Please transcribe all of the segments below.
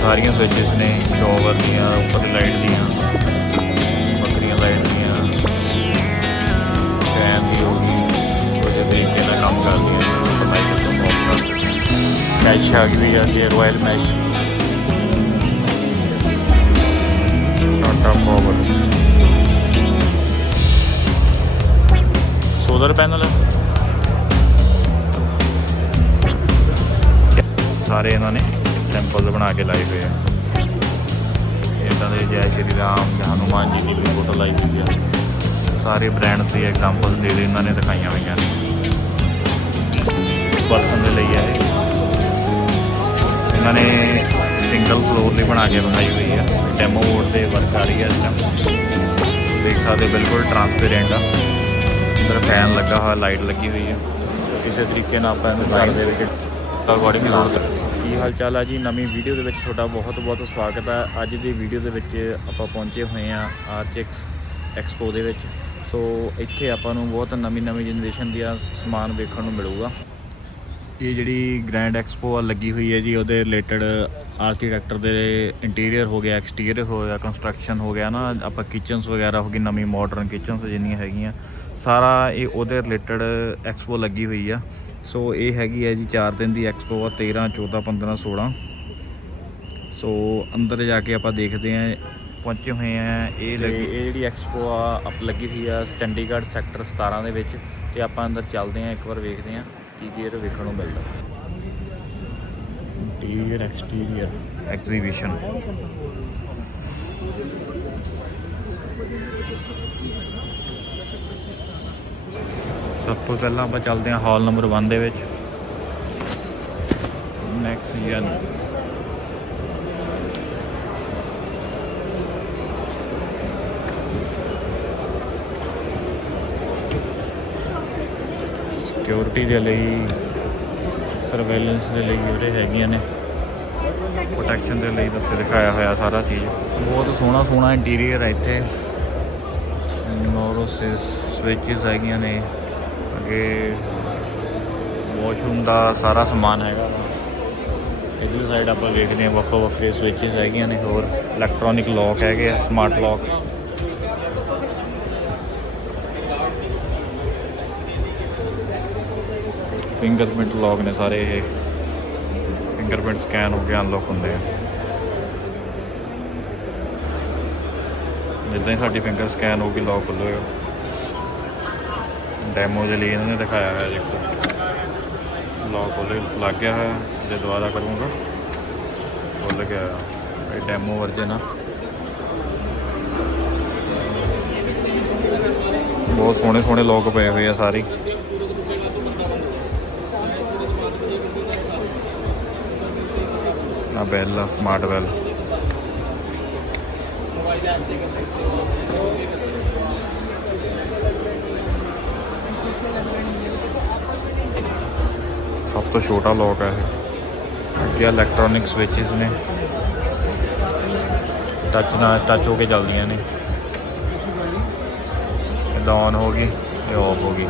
ਸਾਰੀਆਂ ਸਵਿਚਸ ਨੇ ਸ਼ੋਵਰ ਦੀਆਂ, ਉੱਪਰ ਲਾਈਟ ਦੀਆਂ ਬੱਕਰੀਆਂ ਲਾਈਟ ਦੀਆਂ ਫੈਨ ਦੀ ਹੋ ਉਹਦੇ ਤਰੀਕੇ ਨਾਲ ਕੰਮ ਕਰਦੀਆਂ ਪਤਾ ਹੀ ਕਿੱਥੋਂ ਪ੍ਰੋਪਰ ਮੈਸ਼ ਆ ਗਈ ਆ ਜੀ royal mesh Tata power solar panel ਸਾਰੇ ਇਹਨਾਂ ਨੇ ਟੈਂਪਲ ਬਣਾ ਕੇ ਲਾਏ ਹੋਏ ਆ। ਇਹਨਾਂ ਦੇ ਜੈ ਸ਼੍ਰੀ ਰਾਮ ਜਾਂ ਹਨੂਮਾਨ ਜੀ ਦੀ ਵੀ ਫੋਟੋ ਲਾਈ ਹੋਈ ਆ। ਸਾਰੇ ਬ੍ਰਾਂਡ ਦੀ ਐਗਜ਼ਾਮਪਲ ਦੇ ਦੇ ਇਹਨਾਂ ਨੇ ਦਿਖਾਈਆਂ ਹੋਈਆਂ ਨੇ। ਪਰਸਨ ਦੇ ਲਈ ਆ ਇਹ। ਇਹਨਾਂ ਨੇ ਸਿੰਗਲ ਫਲੋਰ ਲਈ ਬਣਾ ਕੇ ਬਣਾਈ ਹੋਈ ਆ। ਡੈਮੋ ਮੋਡ ਤੇ ਵਰਕ ਆ ਰਹੀ ਹੈ ਇਸ ਟਾਈਮ ਦੇਖ ਸਕਦੇ ਬਿਲਕੁਲ ਟਰਾਂਸਪੇਰੈਂਟ ਆ। ਅੰਦਰ ਫੈਨ ਲੱਗਾ ਹੋਇਆ ਲਾਈਟ ਲੱਗੀ ਹੋਈ ਆ। ਕਿਸੇ ਤਰੀਕੇ ਨਾਲ ਆਪਾਂ ਇਹਨੂੰ ਘਰ ਦੇ ਵਿੱਚ ਰਿਕਾਰਡਿੰਗ ਲਾ ਸਕਦੇ ਕੀ ਹਾਲ ਚਾਲ ਆ ਜੀ? ਨਵੀਂ ਵੀਡੀਓ ਦੇ ਵਿੱਚ ਤੁਹਾਡਾ ਬਹੁਤ ਬਹੁਤ ਸਵਾਗਤ ਹੈ ਅੱਜ ਦੀ ਵੀਡੀਓ ਦੇ ਵਿੱਚ ਆਪਾਂ ਪਹੁੰਚੇ ਹੋਏ ਆ ਆਰਚੈਕਸ ਐਕਸਪੋ ਦੇ ਵਿੱਚ। ਸੋ ਇੱਥੇ ਆਪਾਂ ਨੂੰ ਬਹੁਤ ਨਵੀਂ ਨਵੀਂ ਜਨਰੇਸ਼ਨ ਦੀਆਂ ਸਮਾਨ ਵੇਖਣ ਨੂੰ ਮਿਲੂਗਾ। ਇਹ ਜਿਹੜੀ ਗ੍ਰੈਂਡ ਐਕਸਪੋ ਆ, ਲੱਗੀ ਹੋਈ ਹੈ ਜੀ, ਉਹਦੇ ਰਿਲੇਟਡ ਆਰਕੀਟੈਕਟਰ ਦੇ ਇੰਟੀਰੀਅਰ ਹੋ ਗਿਆ ਐਕਸਟੀਰੀਅਰ ਹੋ ਗਿਆ ਕੰਸਟਰਕਸ਼ਨ ਹੋ ਗਿਆ ਨਾ। ਆਪਾਂ ਕਿਚਨਸ ਵਗੈਰਾ ਹੋ ਗਈ, ਨਵੀਂ ਮਾਡਰਨ ਕਿਚਨਸ ਜਿੰਨੀਆਂ ਹੈਗੀਆਂ। ਸਾਰਾ ਇਹ ਉਹਦੇ ਰਿਲੇਟਡ ਐਕਸਪੋ ਲੱਗੀ ਹੋਈ ਆ। ਸੋ ਇਹ ਹੈਗੀ ਹੈ ਜੀ 4 ਦਿਨ ਦੀ ਐਕਸਪੋ ਆ 13 14 15 16 ਸੋ ਅੰਦਰ ਜਾ ਕੇ ਆਪਾਂ ਦੇਖਦੇ ਆਂ ਪਹੁੰਚੇ ਹੋਏ ਆ ਇਹ ਲੱਗੀ ਇਹ ਜਿਹੜੀ ਐਕਸਪੋ ਆ ਅਪ ਲੱਗੀ ਹੋਈ ਆ ਚੰਡੀਗੜ੍ਹ ਸੈਕਟਰ 17 ਦੇ ਵਿੱਚ ਤੇ ਆਪਾਂ ਅੰਦਰ ਚੱਲਦੇ ਆਂ ਇੱਕ ਵਾਰ ਵੇਖਦੇ ਆਂ ਕੀ ਕੀ ਇਹ ਵੇਖਣ ਨੂੰ ਮਿਲਦਾ। ਇੰਟੀਰੀਅਰ ਐਕਸਟੀਰੀਅਰ ਐਗਜ਼ੀਬਿਸ਼ਨ ਸਭ ਤੋਂ ਪਹਿਲਾਂ ਆਪਾਂ ਚੱਲਦੇ ਹਾਂ ਹਾਲ ਨੰਬਰ 1 ਦੇ ਵਿੱਚ। ਨੈਕਸਟ ਜਨ ਸਿਕਿਉਰਿਟੀ ਦੇ ਲਈ ਸਰਵੇਲੈਂਸ ਦੇ ਲਈ ਜਿਹੜੇ ਹੈਗੀਆਂ ਨੇ। ਪ੍ਰੋਟੈਕਸ਼ਨ ਦੇ ਲਈ ਦੱਸੇ ਦਿਖਾਇਆ ਹੋਇਆ ਸਾਰਾ ਚੀਜ਼। ਬਹੁਤ ਸੋਹਣਾ ਸੋਹਣਾ ਇੰਟੀਰੀਅਰ ਹੈ ਇੱਥੇ। ਨੋਰੋਸਿਸ ਸਵਿਚਸ ਹੈਗੀਆਂ ਨੇ। ਅੱਗੇ ਵਾਸ਼ਰੂਮ ਦਾ ਸਾਰਾ ਸਮਾਨ ਹੈਗਾ। ਵਾ ਇਧਰ ਸਾਈਡ ਆਪਾਂ ਵੇਖਦੇ ਹਾਂ, ਵੱਖੋ ਵੱਖਰੇ ਸਵਿਚਸ ਹੈਗੀਆਂ ਨੇ, ਹੋਰ ਇਲੈਕਟ੍ਰੋਨਿਕ ਲੌਕ ਹੈਗੇ ਆ ਸਮਾਰਟ ਲੌਕ ਫਿੰਗਰਪ੍ਰਿੰਟ ਲੌਕ ਨੇ ਸਾਰੇ ਇਹ। ਫਿੰਗਰਪ੍ਰਿੰਟ ਸਕੈਨ ਹੋ ਕੇ ਅਨਲੌਕ ਹੁੰਦੇ ਆ। ਜਿੱਦਾਂ ਹੀ ਸਾਡੀ ਫਿੰਗਰ ਸਕੈਨ ਹੋ ਕੇ ਲੌਕ ਖੁੱਲ੍ਹੇਗਾ ਡੈਮੋ ਦੇ ਲਈ ਇਹਨਾਂ ਨੇ ਦਿਖਾਇਆ ਹੋਇਆ ਦੇਖੋ ਲੌਕ ਖੁੱਲ੍ਹ ਲੱਗ ਗਿਆ ਹੈ ਜੇ ਦੁਬਾਰਾ ਕਰੂੰਗਾ। ਖੁੱਲ੍ਹ ਗਿਆ ਇਹ ਡੈਮੋ ਵਰਜਨ ਆ। ਬਹੁਤ ਸੋਹਣੇ ਸੋਹਣੇ ਲੋਕ ਪਏ ਹੋਏ ਆ ਸਾਰੇ। ਆ ਬੈਲ ਆ ਸਮਾਰਟ ਬੈਲ ਸਭ ਤੋਂ ਛੋਟਾ ਲੋਕ ਹੈ ਇਹ। ਅੱਗੇ ਇਲੈਕਟ੍ਰੋਨਿਕ ਸਵਿਚਸ ਨੇ ਟੱਚ ਨਾਲ ਟੱਚ ਹੋ ਕੇ ਚੱਲਦੀਆਂ ਨੇ। ਇਹ ਔਨ ਹੋ ਗਈ, ਇਹ ਆਫ ਹੋ ਗਈ।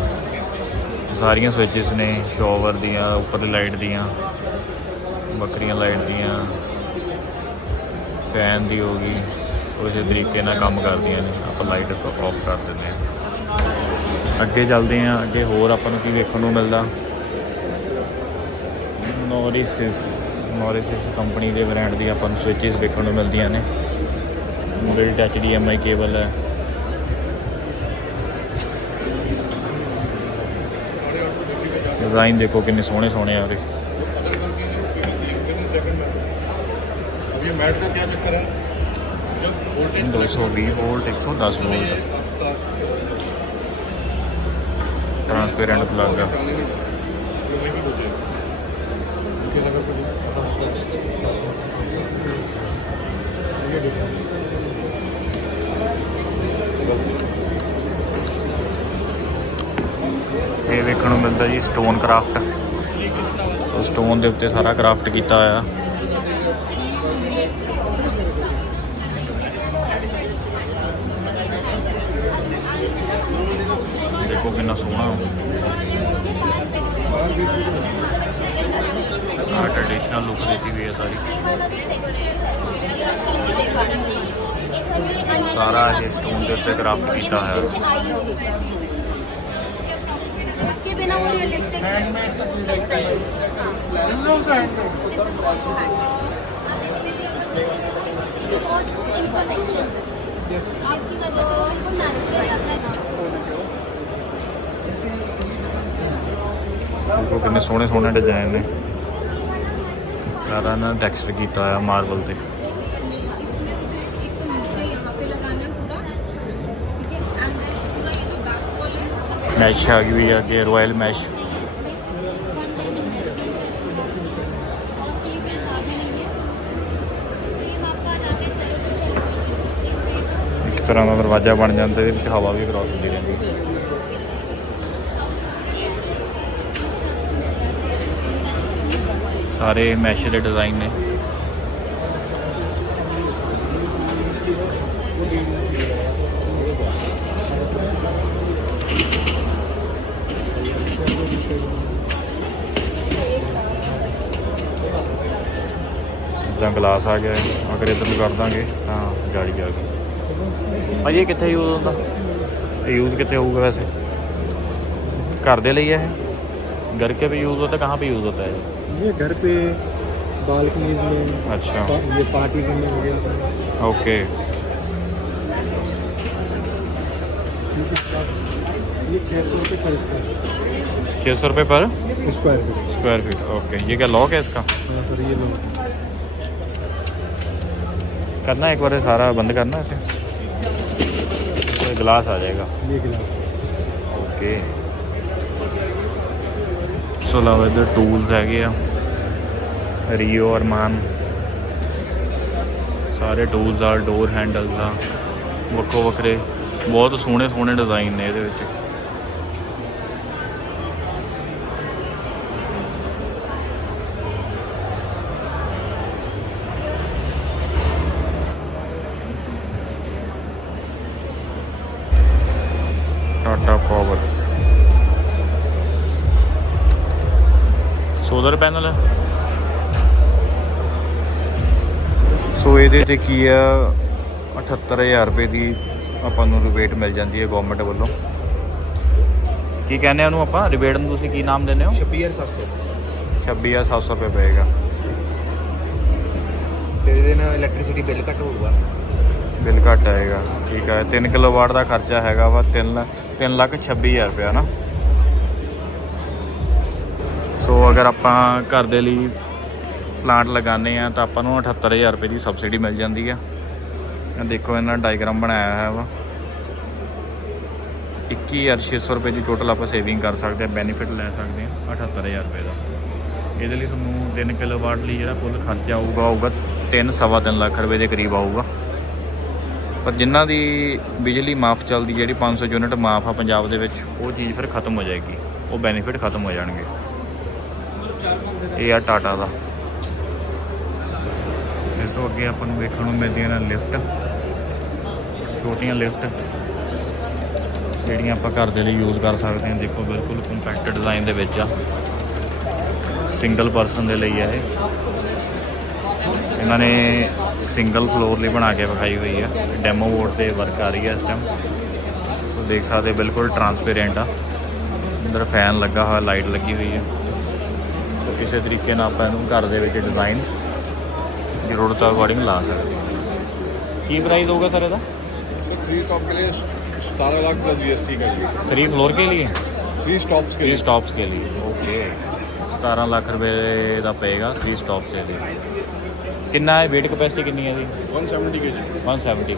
ਸਾਰੀਆਂ ਸਵਿਚਸ ਨੇ ਸ਼ੋਵਰ ਦੀਆਂ ਉੱਪਰ ਲਾਈਟ ਦੀਆਂ ਬੱਕਰੀਆਂ ਲਾਈਟ ਦੀਆਂ। ਫੈਨ ਦੀ ਹੋ ਗਈ, ਉਸੇ ਤਰੀਕੇ ਨਾਲ ਕੰਮ ਕਰਦੀਆਂ ਨੇ। ਆਪਾਂ ਲਾਈਟ ਆਫ ਕਰ ਦਿੰਦੇ ਹਾਂ। ਅੱਗੇ ਚੱਲਦੇ ਹਾਂ, ਅੱਗੇ ਹੋਰ ਆਪਾਂ ਨੂੰ ਕੀ ਵੇਖਣ ਨੂੰ ਮਿਲਦਾ? ਨੋਰਿਸਿਸ ਨੋਰਿਸਿਸ ਕੰਪਨੀ ਦੇ ਬ੍ਰਾਂਡ ਦੀ ਆਪਾਂ ਨੂੰ ਸਵਿਚਸ ਵੇਖਣ ਨੂੰ ਮਿਲਦੀਆਂ ਨੇ। Mobile touch built HDMI cable ਹੈ। ਡਿਜ਼ਾਈਨ ਦੇਖੋ ਕਿੰਨੇ ਸੋਹਣੇ ਸੋਹਣੇ ਆ ਰਹੇ ਇਹ ਮੈਟ ਦਾ ਕੀ ਚੱਕਰ ਹੈ 220 ਵੋਲਟ 110 ਵੋਲਟ। ਟ੍ਰਾਂਸਪੇਰੈਂਟ ਪਲੱਗ ਆ ਇਹ ਵੇਖਣ ਨੂੰ ਮਿਲਦਾ ਜੀ ਸਟੋਨ ਕਰਾਫਟ ਸਟੋਨ ਦੇ ਉੱਤੇ ਸਾਰਾ ਕਰਾਫਟ ਕੀਤਾ ਹੋਇਆ। ट्रेडिशनल लुक देती हुई है सारी। सारा ये स्टोन के उत्ते क्राफ्ट किया है। कितने बिना वो डिज़ाइन ने ਸਾਰਾ ਨਾ ਟੈਕਸਚਰ ਕੀਤਾ ਹੋਇਆ ਮਾਰਬਲ ਤੇ इसमें एक तो नीचे यहाँ पे लगाना है पूरा ठीक है एंड देन पूरा ये जो बैक वॉल है ਮੈਸ਼ ਆ ਗਈ ਵੀ ਅੱਗੇ ਰਾਇਲ ਮੈਸ਼ ਇੱਕ ਤਰ੍ਹਾਂ ਦਾ ਦਰਵਾਜ਼ਾ ਬਣ ਜਾਂਦਾ ਇਹਦੇ ਵਿੱਚ ਹਵਾ ਵੀ ਕ੍ਰਾਸ ਹੁੰਦੀ ਰਹਿੰਦੀ ਸਾਰੇ ਮੈਸ਼ ਦੇ ਡਿਜ਼ਾਈਨ ਨੇ ਇਦਾਂ ਗਲਾਸ ਆ ਗਿਆ ਹੈ। ਅਗਰ ਇਧਰ ਨੂੰ ਕਰ ਦਾਂਗੇ ਤਾਂ ਜਾਲੀ ਆ ਗਈ ਭਾਜੀ ਇਹ ਕਿੱਥੇ ਯੂਜ਼ ਹੁੰਦਾ ਇਹ ਯੂਜ਼ ਕਿੱਥੇ ਹੋਊਗਾ ਵੈਸੇ ਘਰ ਦੇ ਲਈ ਹੈ ਇਹ घर के भी यूज़ होता है कहाँ पे यूज़ होता है ये घर पे बालकनीज में अच्छा। पा, ये पार्टी करने हो गया था। ओके ये छः सौ रुपये पर स्क्वायर छः सौ रुपये पर? Square feet square feet okay ये क्या लॉक है इसका? हाँ सर ये लॉक करना एक बार सारा बंद करना इसे तो गिलास आ जाएगा। ये गिलास ओके सो अलावा टूल्स है आ ਰੀਓ, ਅਰਮਾਨ। ਸਾਰੇ ਟੂਲਸ ਆ, ਡੋਰ ਹੈਂਡਲਸ ਆ। ਵੱਖੋ ਵੱਖਰੇ, ਬਹੁਤ ਸੋਹਣੇ ਸੋਹਣੇ ਡਿਜ਼ਾਈਨ ਨੇ ਇਹਦੇ ਵਿੱਚ। ਟਾਟਾ ਪਾਵਰ। Solar panel? ਇਹਦੇ ਤੇ ਕੀ ਆ? 78000 ਰੁਪਏ ਦੀ ਆਪਾਂ ਨੂੰ ਰਿਬੇਟ ਮਿਲ ਜਾਂਦੀ ਹੈ ਗਵਰਨਮੈਂਟ ਵੱਲੋਂ। ਕੀ ਕਹਿੰਦੇ ਉਹਨੂੰ ਆਪਾਂ? ਰਿਬੇਟ ਨੂੰ ਤੁਸੀਂ ਕੀ ਨਾਮ ਦਿੰਦੇ ਹੋ? 26700 26700 ਰੁਪਏ ਪਏਗਾ। ਇਹਦੇ ਨਾਲ ਇਲੈਕਟ੍ਰਿਸਿਟੀ ਬਿੱਲ ਘੱਟ ਹੋਊਗਾ। ਬਿੱਲ ਘੱਟ ਆਏਗਾ। ਠੀਕ ਹੈ 3 ਕਿਲੋ ਵਾਟ ਦਾ ਖਰਚਾ ਹੈਗਾ ਵਾ 3 3 ਲੱਖ 26000 ਰੁਪਏ ਨਾ। ਸੋ ਅਗਰ ਆਪਾਂ ਘਰ ਦੇ ਲਈ ਪਲਾਂਟ ਲਗਾਉਂਦੇ ਆ ਤਾਂ ਆਪਾਂ ਨੂੰ 78000 ਰੁਪਏ ਦੀ ਸਬਸਿਡੀ ਮਿਲ ਜਾਂਦੀ ਆ। ਇਹ ਦੇਖੋ ਇਹਨਾਂ ਡਾਇਗਰਾਮ ਬਣਾਇਆ ਹੋਇਆ ਵਾ। 21600 ਰੁਪਏ ਦੀ ਟੋਟਲ ਆਪਾਂ ਸੇਵਿੰਗ ਕਰ ਸਕਦੇ ਆ ਬੈਨੀਫਿਟ ਲੈ ਸਕਦੇ ਆ 78000 ਰੁਪਏ ਦਾ। ਇਹਦੇ ਲਈ ਤੁਹਾਨੂੰ 3 ਕਿਲੋਵਾਟ ਲਈ ਜਿਹੜਾ ਕੁੱਲ ਖਰਚਾ ਆਊਗਾ ਆਊਗਾ 3 ਸਵਾ ਤਿੰਨ ਲੱਖ ਰੁਪਏ ਦੇ ਕਰੀਬ ਆਊਗਾ। ਪਰ ਜਿਨ੍ਹਾਂ ਦੀ ਬਿਜਲੀ ਮਾਫ ਚੱਲਦੀ, ਜਿਹੜੀ 500 ਯੂਨਿਟ ਮਾਫ ਆ ਪੰਜਾਬ ਦੇ ਵਿੱਚ, ਉਹ ਚੀਜ਼ ਫਿਰ ਖਤਮ ਹੋ ਜਾਏਗੀ। ਉਹ ਬੈਨੀਫਿਟ ਖਤਮ ਹੋ ਜਾਣਗੇ। ਇਹ ਆ ਟਾਟਾ ਦਾ। ਤੋਂ ਅੱਗੇ ਆਪਾਂ ਨੂੰ ਵੇਖਣ ਨੂੰ ਮਿਲਦੀਆਂ ਨੇ ਲਿਫਟ। ਛੋਟੀਆਂ ਲਿਫਟ, ਜਿਹੜੀਆਂ ਆਪਾਂ ਘਰ ਦੇ ਲਈ ਯੂਜ਼ ਕਰ ਸਕਦੇ ਹਾਂ। ਦੇਖੋ, ਬਿਲਕੁਲ ਕੰਪੈਕਟ ਡਿਜ਼ਾਈਨ ਦੇ ਵਿੱਚ ਆ। ਸਿੰਗਲ ਪਰਸਨ ਦੇ ਲਈ ਆ ਇਹ। ਇਹਨਾਂ ਨੇ ਸਿੰਗਲ ਫਲੋਰ ਲਈ ਬਣਾ ਕੇ ਵਿਖਾਈ ਹੋਈ ਆ। ਡੈਮੋ ਬੋਰਡ ਤੇ ਵਰਕ ਆ ਰਹੀ ਹੈ ਇਸ ਟਾਈਮ ਸੋ ਦੇਖ ਸਕਦੇ ਬਿਲਕੁਲ ਟਰਾਂਸਪੇਰੈਂਟ ਆ। ਅੰਦਰ ਫੈਨ ਲੱਗਾ ਹੋਇਆ ਲਾਈਟ ਲੱਗੀ ਹੋਈ ਹੈ ਸੋ ਇਸੇ ਤਰੀਕੇ ਨਾਲ ਆਪਾਂ ਇਹਨੂੰ ਘਰ ਦੇ ਵਿੱਚ ਡਿਜ਼ਾਈਨ ਜ਼ਰੂਰਤ ਅਕੋਰਡਿੰਗ ਲਾ ਸਕਦੇ ਹਾਂ ਕੀ ਪ੍ਰਾਈਸ ਹੋਊਗਾ ਸਰ ਇਹਦਾ थ्री टॉप के लिए सतारह लाख प्लस जीएसटी का जी 3 फ्लोर के लिए थ्री स्टॉप्स के 3 लिए स्टॉप्स के लिए ओके 17 ਲੱਖ ਰੁਪਏ ਦਾ ਪਏਗਾ 3 ਸਟਾਪਸ ਦੇ ਲਈ ਕਿੰਨਾ ਹੈ weight capacity ਕਿੰਨੀ ਹੈ ਜੀ वन सेवेंटी के जी 170 ਕੇ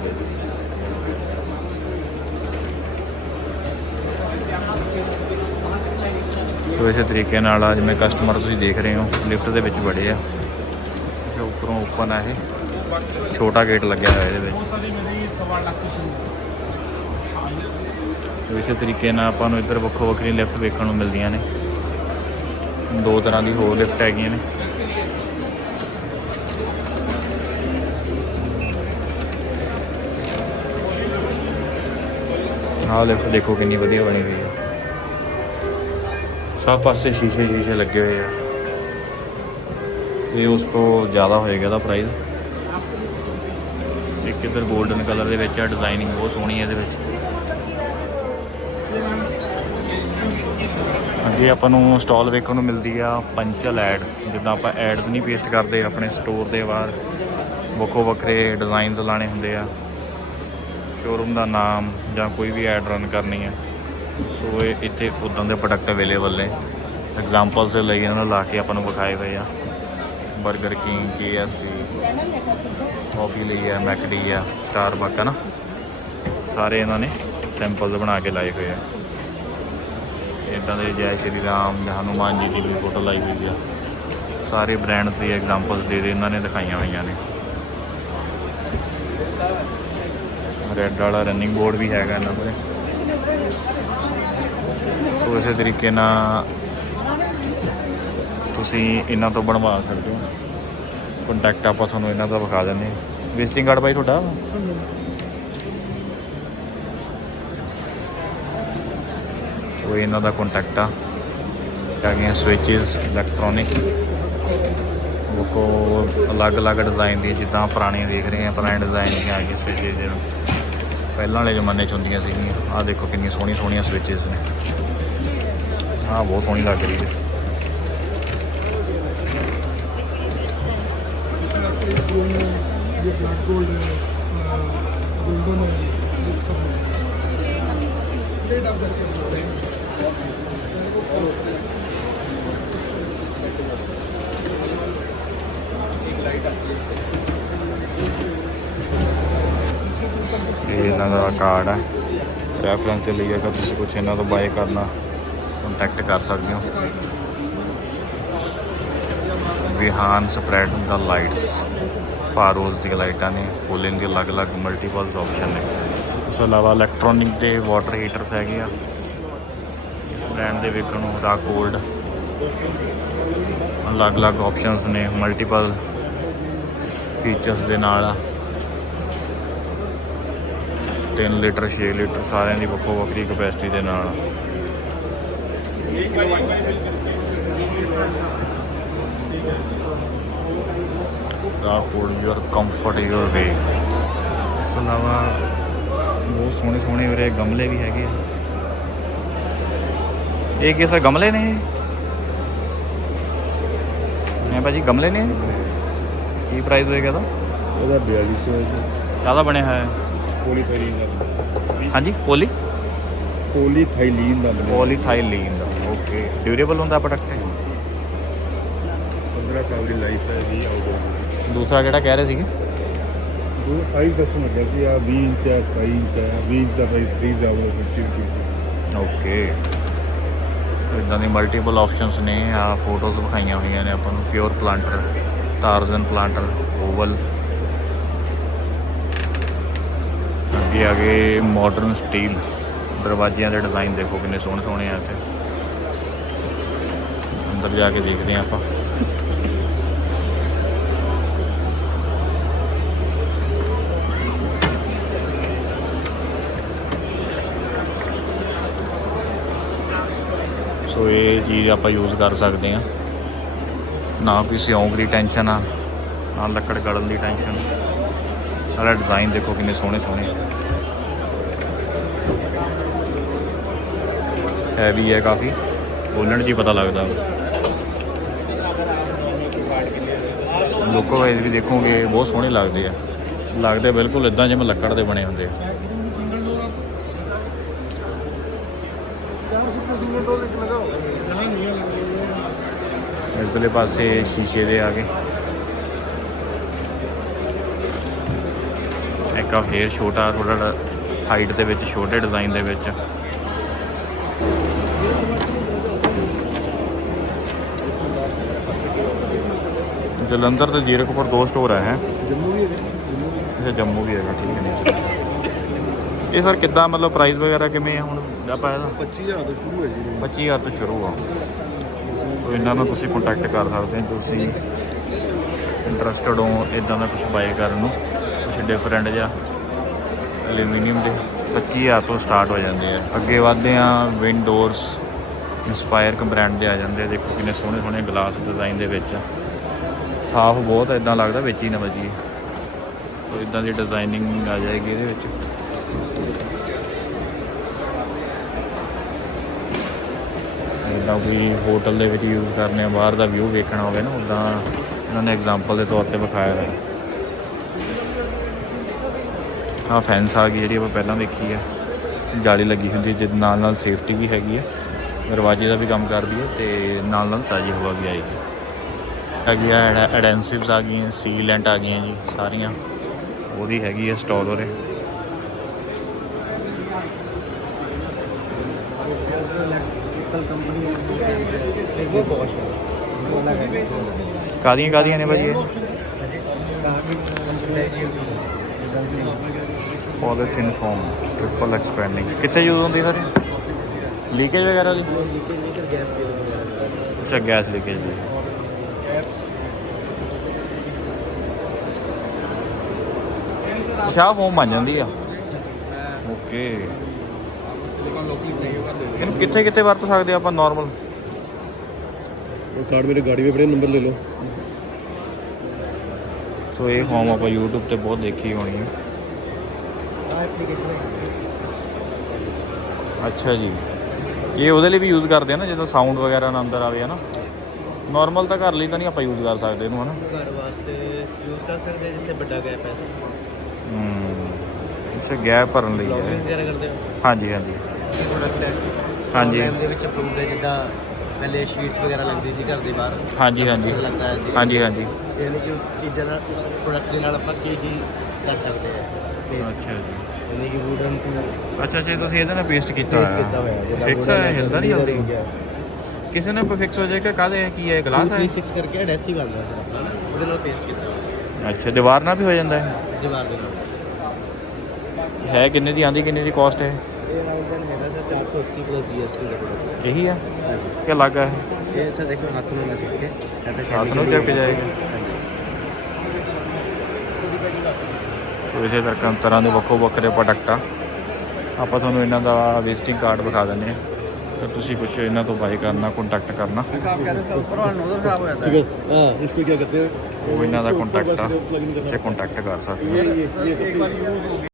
ਸੋ ਇਸੇ ਤਰੀਕੇ ਨਾਲ ਆ ਜਿਵੇਂ ਕਸਟਮਰ ਤੁਸੀਂ ਦੇਖ ਰਹੇ ਹੋ ਲਿਫਟ ਦੇ ਵਿੱਚ ਬੜੇ ਆ ਜੋ ਉੱਪਰੋਂ ਓਪਨ ਹੈ ਇਹ। ਛੋਟਾ ਗੇਟ ਲੱਗਿਆ ਹੋਇਆ ਇਹਦੇ ਵਿੱਚ। ਇਸੇ ਤਰੀਕੇ ਨਾਲ ਆਪਾਂ ਨੂੰ ਇੱਧਰ ਵੱਖੋ ਵੱਖਰੀ ਲਿਫਟ ਵੇਖਣ ਨੂੰ ਮਿਲਦੀਆਂ ਨੇ। ਦੋ ਤਰ੍ਹਾਂ ਦੀ ਹੋਰ ਲਿਫਟ ਹੈਗੀਆਂ ਨੇ। ਆਹ ਲਿਫਟ ਦੇਖੋ ਕਿੰਨੀ ਵਧੀਆ ਬਣੀ ਹੋਈ ਹੈ। ਸਭ ਪਾਸੇ ਸ਼ੀਸ਼ੇ ਸ਼ੀਸ਼ੇ ਲੱਗੇ ਹੋਏ ਆ। ਇਹ ਉਸ ਤੋਂ ਜ਼ਿਆਦਾ ਹੋਏਗਾ ਦਾ ਪ੍ਰਾਈਸ ਇੱਕ ਇਧਰ 골ਡਨ ਕਲਰ ਦੇ ਵਿੱਚ ਆ ਡਿਜ਼ਾਈਨਿੰਗ ਬਹੁਤ ਸੋਹਣੀ ਹੈ ਇਹਦੇ ਵਿੱਚ। ਅੱਗੇ ਆਪਾਂ ਨੂੰ ਸਟਾਲ ਵੇਖਣ ਨੂੰ ਮਿਲਦੀ ਆ ਪੰਚਲ ਐਡ ਜਿੱਦਾਂ ਆਪਾਂ ਐਡਸ ਨਹੀਂ ਪੇਸਟ ਕਰਦੇ, ਆਪਣੇ ਸਟੋਰ ਦੇ ਬਾਹਰ। ਵੱਖੋ ਵੱਖਰੇ ਡਿਜ਼ਾਈਨਸ ਲਾਣੇ ਹੁੰਦੇ ਆ। ਸ਼ੋਰੂਮ ਦਾ ਨਾਮ ਜਾਂ ਕੋਈ ਵੀ ਐਡ ਰਨ ਕਰਨੀ ਹੈ ਸੋ ਇਹ ਇੱਥੇ ਉਦਾਂ ਦੇ ਪ੍ਰੋਡਕਟ ਅਵੇਲੇਬਲ ਨੇ। ਐਗਜ਼ਾਮਪਲਸ ਲਈ ਇਹਨਾਂ ਨੂੰ ਲਾ ਕੇ ਆਪਾਂ ਨੂੰ ਵਿਖਾਏ ਹੋਏ ਆ। 버ਗਰ ਕਿੰਗ KFC ਕਾਫੀ ਲਈ ਹੈ, ਮੈਕਡੀ ਆ ਸਟਾਰਬਕ ਹੈ ਨਾ। ਸਾਰੇ ਇਹਨਾਂ ਨੇ ਸੈਂਪਲਸ ਬਣਾ ਕੇ ਲਾਏ ਹੋਏ ਆ। ਇਦਾਂ ਦੇ ਜੈ ਸ਼੍ਰੀ ਰਾਮ, ਜਾਂ ਹਨੂਮਾਨ ਜੀ ਦੀ ਵੀ ਫੋਟੋ ਲਾਈ ਹੋਈ ਆ। ਸਾਰੇ ਬ੍ਰਾਂਡਸ ਦੀ ਐਗਜ਼ਾਮਪਲਸ ਦੇ ਦੇ ਇਹਨਾਂ ਨੇ ਦਿਖਾਈਆਂ ਹੋਈਆਂ ਨੇ। ਰੈੱਡ ਵਾਲਾ ਰਨਿੰਗ ਬੋਰਡ ਵੀ ਹੈਗਾ ਇਹਨਾਂ ਕੋਲ। ਸੋ ਇਸੇ ਤਰੀਕੇ ਨਾਲ ਤੁਸੀਂ ਇਹਨਾਂ ਤੋਂ ਬਣਵਾ ਸਕਦੇ ਹੋ। ਕੰਟੈਕਟ ਆਪਾਂ ਤੁਹਾਨੂੰ ਇਹਨਾਂ ਦਾ ਵਿਖਾ ਦਿੰਦੇ ਹਾਂ। ਵਿਜ਼ਿਟਿੰਗ ਕਾਰਡ ਬਾਈ ਤੁਹਾਡਾ? ਉਹ ਇਹਨਾਂ ਦਾ ਕੰਟੈਕਟ ਆ। ਗਈਆਂ ਸਵਿਚਸ ਇਲੈਕਟ੍ਰੋਨਿਕ ਉਹ ਕੋ ਅਲੱਗ-ਅਲੱਗ ਡਿਜ਼ਾਈਨ ਦੀ ਜਿੱਦਾਂ ਪੁਰਾਣੀਆਂ ਦੇਖ ਰਹੇ ਆ ਪੁਰਾਣੇ ਡਿਜ਼ਾਈਨ ਦੀਆਂ ਆ ਗਈਆਂ ਸਵਿਚਸ ਜਿਹੜੇ ਪਹਿਲਾਂ ਵਾਲੇ ਜ਼ਮਾਨੇ 'ਚ ਹੁੰਦੀਆਂ ਸੀਗੀਆਂ। ਆਹ ਦੇਖੋ ਕਿੰਨੀਆਂ ਸੋਹਣੀਆਂ ਸੋਹਣੀਆਂ ਸਵਿਚਸ ਨੇ। ਆਹ ਬਹੁਤ ਸੋਹਣੀ ਲੱਗ ਰਹੀ ਹੈ। ये ब्लैक गोल्ड है गोल्डन है ये सब है प्लेट आप जैसे ਇਹ ਇਹਨਾਂ ਦਾ ਕਾਰਡ ਹੈ ਰੈਫਰੈਂਸ ਲਈ ਅਗਰ ਤੁਸੀਂ ਕੁਝ ਇਹਨਾਂ ਤੋਂ ਬਾਏ ਕਰਨਾ ਕੰਟੈਕਟ ਕਰ ਸਕਦੇ ਹੋ ਵਿਹਾਨ ਸਪਰੈਡ ਦਾ ਲਾਈਟਸ ਫਾਰੋਜ਼ ਦੀਆਂ ਲਾਈਟਾਂ ਨੇ, ਪੋਲਿੰਗ ਦੇ ਅਲੱਗ-ਅਲੱਗ ਮਲਟੀਪਲ ਆਪਸ਼ਨ ਨੇ। ਇਸ ਤੋਂ ਇਲਾਵਾ ਇਲੈਕਟ੍ਰੋਨਿਕ ਦੇ ਵਾਟਰ ਹੀਟਰਸ ਹੈਗੇ ਆ। ਬ੍ਰਾਂਡ ਦੇ ਵੇਖਣ ਨੂੰ ਰਾ ਕੋਲਡ ਅਲੱਗ-ਅਲੱਗ ਆਪਸ਼ਨਸ ਨੇ ਮਲਟੀਪਲ ਫੀਚਰਸ ਦੇ ਨਾਲ। ਆ 3 ਲੀਟਰ 6 ਲੀਟਰ ਸਾਰਿਆਂ ਦੀ ਵੱਖੋ ਵੱਖਰੀ ਕਪੈਸਿਟੀ ਦੇ ਨਾਲ। ਦਾ food your comfort your way ਇਸ ਤੋਂ ਇਲਾਵਾ ਬਹੁਤ ਸੋਹਣੇ ਸੋਹਣੇ ਵੀਰੇ ਗਮਲੇ ਵੀ ਹੈਗੇ ਆ। ਇਹ ਕੀ ਸਰ ਗਮਲੇ ਨੇ ਇਹ? ਭਾਜੀ ਗਮਲੇ ਨੇ ਕੀ ਪ੍ਰਾਈਸ ਹੋਏਗਾ ਇਹਦਾ? ਉਹਦਾ 4200 ਹੈ ਕਾਹਦਾ ਬਣਿਆ ਹੋਇਆ ਹੈ? ਪੋਲੀਥਾਈਲੀਨ ਦਾ ਹਾਂਜੀ ਪੋਲੀ? ਪੋਲੀਥਾਈਲੀਨ ਦਾ ਪੋਲੀਥਾਈਲੀਨ ਦਾ ਓਕੇ। ਡਿਊਰੇਬਲ ਹੁੰਦਾ ਪ੍ਰੋਡਕਟ ਹੈ 15 ਸਾਲ ਦੀ ਲਾਈਫ ਹੈ ਜੀ ਆਊਗਾ ਦੂਸਰਾ ਕਿਹੜਾ ਕਹਿ ਰਹੇ ਸੀਗੇ? ਦੋ ਸਾਈਜ਼ ਦੱਸਣ ਲੱਗਿਆ ਸੀ ਆ 20 ਇੰਚ ਹੈ 27 ਇੰਚ ਹੈ 20 ਇੰਚ ਦਾ ਭਾਈ 30 ਆਊਗਾ 50 ਰੁਪਏ ਓਕੇ ਇਦਾਂ ਦੀ ਮਲਟੀਪਲ ਆਪਸ਼ਨਸ ਨੇ ਆ ਫੋਟੋਜ਼ ਵਿਖਾਈਆਂ ਹੋਈਆਂ ਨੇ ਆਪਾਂ ਨੂੰ pure planter Tarzan planter oval ਅੱਗੇ ਆ ਗਏ ਮਾਡਰਨ ਸਟੀਲ ਦਰਵਾਜ਼ਿਆਂ ਦੇ ਡਿਜ਼ਾਈਨ ਦੇਖੋ ਕਿੰਨੇ ਸੋਹਣੇ ਸੋਹਣੇ ਆ ਇੱਥੇ। ਅੰਦਰ ਜਾ ਕੇ ਦੇਖਦੇ ਆ ਆਪਾਂ। ਸੋ ਇਹ ਚੀਜ਼ ਆਪਾਂ ਯੂਜ਼ ਕਰ ਸਕਦੇ ਆ ਨਾ ਕੋਈ ਸਿਉਂਕ ਦੀ ਟੈਨਸ਼ਨ ਆ, ਨਾ ਲੱਕੜ ਗੜਨ ਦੀ ਟੈਨਸ਼ਨ ਨਾਲੇ ਡਿਜ਼ਾਈਨ ਦੇਖੋ ਕਿੰਨੇ ਸੋਹਣੇ ਸੋਹਣੇ ਆ। ਹੈਵੀ ਹੈ ਕਾਫੀ। ਬੋਲਣ 'ਚ ਹੀ ਪਤਾ ਲੱਗਦਾ। ਲੋਕੋ ਵਾਈਜ਼ ਵੀ ਦੇਖੋਗੇ, ਬਹੁਤ ਸੋਹਣੇ ਲੱਗਦੇ ਆ। ਲੱਗਦੇ ਬਿਲਕੁਲ ਇਦਾਂ ਜਿਵੇਂ ਲੱਕੜ ਦੇ ਬਣੇ ਹੁੰਦੇ ਆ। ਉਰਦਲੇ ਪਾਸੇ ਸ਼ੀਸ਼ੇ ਦੇ ਆ ਗਏ ਇੱਕ ਆ ਫੇਰ ਛੋਟਾ ਥੋੜਾ ਹਾਈਟ ਦੇ ਵਿੱਚ ਛੋਟੇ ਡਿਜ਼ਾਈਨ ਦੇ ਵਿੱਚ। ਜਲੰਧਰ ਤੇ ਜੀਰਕਪੁਰ ਦੋ ਸਟੋਰ ਹੈ ਜੰਮੂ ਵੀ ਹੈਗਾ। ਜੰਮੂ ਵੀ ਹੈਗਾ ਠੀਕ ਹੈ ਨੀਚੇ ਇਹ ਸਰ ਕਿੱਦਾਂ ਮਤਲਬ ਪ੍ਰਾਈਸ ਵਗੈਰਾ ਕਿਵੇਂ ਹੈ ਹੁਣ? ਆਪਾਂ ਇਹਦਾ 25000 ਤੋਂ ਸ਼ੁਰੂ ਹੈ ਜੀ। 25000 ਤੋਂ ਸ਼ੁਰੂ ਆ। ਸੋ ਇਹਨਾਂ ਨਾਲ ਤੁਸੀਂ ਕੰਟੈਕਟ ਕਰ ਸਕਦੇ ਹੋ, ਤੁਸੀਂ ਇੰਟਰਸਟਡ ਹੋ ਇਦਾਂ ਦਾ ਕੁਝ ਬਾਏ ਕਰਨ ਨੂੰ ਕੁਝ ਡਿਫਰੈਂਟ ਜਿਹਾ ਐਲੂਮੀਨੀਅਮ ਦੇ 25000 ਤੋਂ ਸਟਾਰਟ ਹੋ ਜਾਂਦੇ ਆ। ਅੱਗੇ ਵਧਦੇ ਆ ਵਿੰਡੋਰਸ ਇੰਸਪਾਇਰ ਕ ਦੇ ਆ ਜਾਂਦੇ ਆ, ਦੇਖੋ ਕਿੰਨੇ ਸੋਹਣੇ ਸੋਹਣੇ ਗਲਾਸ ਡਿਜ਼ਾਈਨ ਦੇ ਵਿੱਚ। ਸਾਫ਼ ਬਹੁਤ ਇਦਾਂ ਲੱਗਦਾ ਵਿੱਚ ਹੀ ਨਾ ਵੱਜੀਏ। ਸੋ ਇਦਾਂ ਦੀ ਡਿਜ਼ਾਈਨਿੰਗ ਆ ਜਾਏਗੀ ਇਹਦੇ ਵਿੱਚ। ਇਦਾਂ ਕੋਈ ਹੋਟਲ ਦੇ ਵਿੱਚ ਯੂਜ਼ ਕਰਨੇ ਆ, ਬਾਹਰ ਦਾ ਵਿਊ ਵੇਖਣਾ ਹੋਵੇ ਨਾ ਉਦਾਂ ਇਹਨਾਂ ਨੇ ਐਗਜ਼ਾਮਪਲ ਦੇ ਤੌਰ ਤੇ ਵਿਖਾਇਆ ਹੈ ਆ ਫੈਂਸ ਆ ਗਈ ਜਿਹੜੀ ਆਪਾਂ ਪਹਿਲਾਂ ਦੇਖੀ ਹੈ ਜਾਲੀ ਲੱਗੀ ਹੁੰਦੀ ਹੈ ਜਿਹਦੇ ਨਾਲ ਨਾਲ ਸੇਫਟੀ ਵੀ ਹੈਗੀ ਹੈ ਦਰਵਾਜ਼ੇ ਦਾ ਵੀ ਕੰਮ ਕਰਦੀ ਹੈ ਤੇ ਨਾਲ ਨਾਲ ਤਾਜ਼ੀ ਹਵਾ ਵੀ ਆਏਗੀ। ਹੈਗੀ ਆ ਐਡੈਂਸਿਵਸ ਆ ਗਈਆਂ ਸੀਲੈਂਟ ਆ ਗਈਆਂ ਜੀ, ਸਾਰੀਆਂ। ਉਹਦੀ ਹੈਗੀ ਹੈ ਸਟਾਲ ਉਰੇ। ਕਾਦੀਆਂ ਕਾਦੀਆਂ ਨੇ ਭਾਜੀ ਇਹ? ਪੋਲੀਥੀਨ ਫੋਮ ਟ੍ਰਿਪਲ ਐਕਸਪੈਂਡਿੰਗ ਕਿੱਥੇ ਯੂਜ਼ ਹੁੰਦੀ ਸਰ? ਲੀਕੇਜ ਵਗੈਰਾ ਦੀ? ਅੱਛਾ ਗੈਸ ਲੀਕੇਜ ਦੀ। ਸ਼ਾਹ ਫੋਮ ਬਣ ਜਾਂਦੀ ਆ। ਓਕੇ ਇਹਨੂੰ ਕਿੱਥੇ ਕਿੱਥੇ ਵਰਤ ਸਕਦੇ ਆਪਾਂ ਨਾਰਮਲ ਉਹ ਕਾਰਡ ਮੇਰੇ ਗਾੜੀ ਵਿੱਚ ਬੜੇ ਨੰਬਰ ਲੈ ਲਓ। ਸੋ ਇਹ ਹੋਮ ਆਪਾਂ YouTube ਤੇ ਬਹੁਤ ਦੇਖੀ ਹੋਣੀ ਹੈ। ਅੱਛਾ ਜੀ। ਇਹ ਉਹਦੇ ਲਈ ਵੀ ਯੂਜ਼ ਕਰਦੇ ਆ ਨਾ ਜਦੋਂ ਸਾਊਂਡ ਵਗੈਰਾ ਨਾ ਅੰਦਰ ਆਵੇ ਹਨਾ? ਨਾਰਮਲ ਤਾਂ ਘਰ ਲਈ ਤਾਂ ਨਹੀਂ ਆਪਾਂ ਯੂਜ਼ ਕਰ ਸਕਦੇ ਇਹਨੂੰ ਹਨਾ? ਘਰ ਵਾਸਤੇ ਯੂਜ਼ ਕਰ ਸਕਦੇ ਜਿੱਥੇ ਵੱਡਾ ਗੈਪ ਹੈ। ਹੂੰ। ਇਸੇ ਗੈਪ ਭਰਨ ਲਈ ਹੈ। ਹਾਂਜੀ ਹਾਂਜੀ। ਹਾਂਜੀ। ਹਾਂਜੀ ਦੇ ਵਿੱਚ ਅਪਰੂਵ ਹੈ ਜਿੱਦਾਂ ਪਹਿਲੇ ਸ਼ੀਟਸ ਵਗੈਰਾ ਲੱਗਦੀ ਸੀ ਘਰ ਦੇ ਬਾਹਰ। ਹਾਂਜੀ ਹਾਂਜੀ। ਲੱਗਦਾ ਹੈ ਜੀ। ਹਾਂਜੀ ਹਾਂਜੀ। ਯਾਨੀ ਕਿ ਉਸ ਚੀਜ਼ਾਂ ਨਾਲ ਉਸ ਪ੍ਰੋਡਕਟ ਦੇ ਨਾਲ ਆਪਾਂ ਕੀ ਕੀ ਕਰ ਸਕਦੇ ਹਾਂ। ਪੇਸਟ ਅੱਛਾ ਜੀ। ਯਾਨੀ ਕਿ ਵੂਡਨ ਟੂ ਅੱਛਾ ਅੱਛਾ ਤੁਸੀਂ ਇਹਦੇ ਨਾਲ ਪੇਸਟ ਕੀਤਾ ਪੇਸਟ ਕੀਤਾ ਹੋਇਆ ਜਿੱਦਾਂ ਫਿਕਸ wooden ਹੈ ਹਿਲਦਾ ਨਹੀਂ ਜਲਦੀ ਹੋ। ਗਿਆ। ਕਿਸੇ ਨੇ ਫਿਕਸ ਹੋ ਜਾਏਗਾ ਕਾਹਦੇ ਕੀ ਹੈ ਗਲਾਸ ਹੈ? 236 ਕਰਕੇ ਐਡੈਸਿਵ ਆਉਂਦਾ ਸਰ ਆਪਣਾ ਨਾ, ਉਹਦੇ ਨਾਲ ਪੇਸਟ ਕੀਤਾ ਹੋਇਆ। ਅੱਛਾ ਦੀਵਾਰ ਨਾਲ ਵੀ ਹੋ ਜਾਂਦਾ ਹੈ ਦੀਵਾਰ ਦੇ ਨਾਲ। ਹੈ ਕਿੰਨੇ ਦੀ ਆਂਦੀ ਕਿੰਨੇ ਦੀ ਕਾਸਟ ਹੈ? ਇਹ ਅਰਾਊਂਡ ਦਨ ਹੈਗਾ ਸਰ 480 ਪਲੱਸ ਜੀਐਸਟੀ ਦਾ product। ਇਹੀ ਹੈ ਕਿ ਅਲੱਗ ਹੈ ਇਹ ਸਰ ਦੇਖੋ ਹੱਥ ਨੂੰ ਨਾ ਚੁੱਕ ਕੇ ਇਹ ਤਾਂ ਹੱਥ ਨੂੰ ਚੁੱਕ ਜਾਏਗਾ ਸੋ ਇਸੇ ਤਰ੍ਹਾਂ ਤਰ੍ਹਾਂ ਦੇ ਵੱਖੋ ਵੱਖਰੇ ਪ੍ਰੋਡਕਟ ਆ ਆਪਾਂ ਤੁਹਾਨੂੰ ਇਹਨਾਂ ਦਾ ਵਿਜ਼ਿਟਿੰਗ ਕਾਰਡ ਵਿਖਾ ਦਿੰਦੇ ਹਾਂ ਤਾਂ ਤੁਸੀਂ ਕੁਝ ਇਹਨਾਂ ਤੋਂ ਬਾਈ ਕਰਨਾ ਕੰਟੈਕਟ ਕਰਨਾ आप कह रहे हो ऊपर वाला नोजल खराब हो जाता है ठीक है हाँ इसको क्या कहते हैं ਉਹ ਇਹਨਾਂ ਦਾ ਕੰਟੈਕਟ ਆ ਤੇ ਕੰਟੈਕਟ ਕਰ ਸਕਦੇ ਹੋ ये ये एक बार यूज हो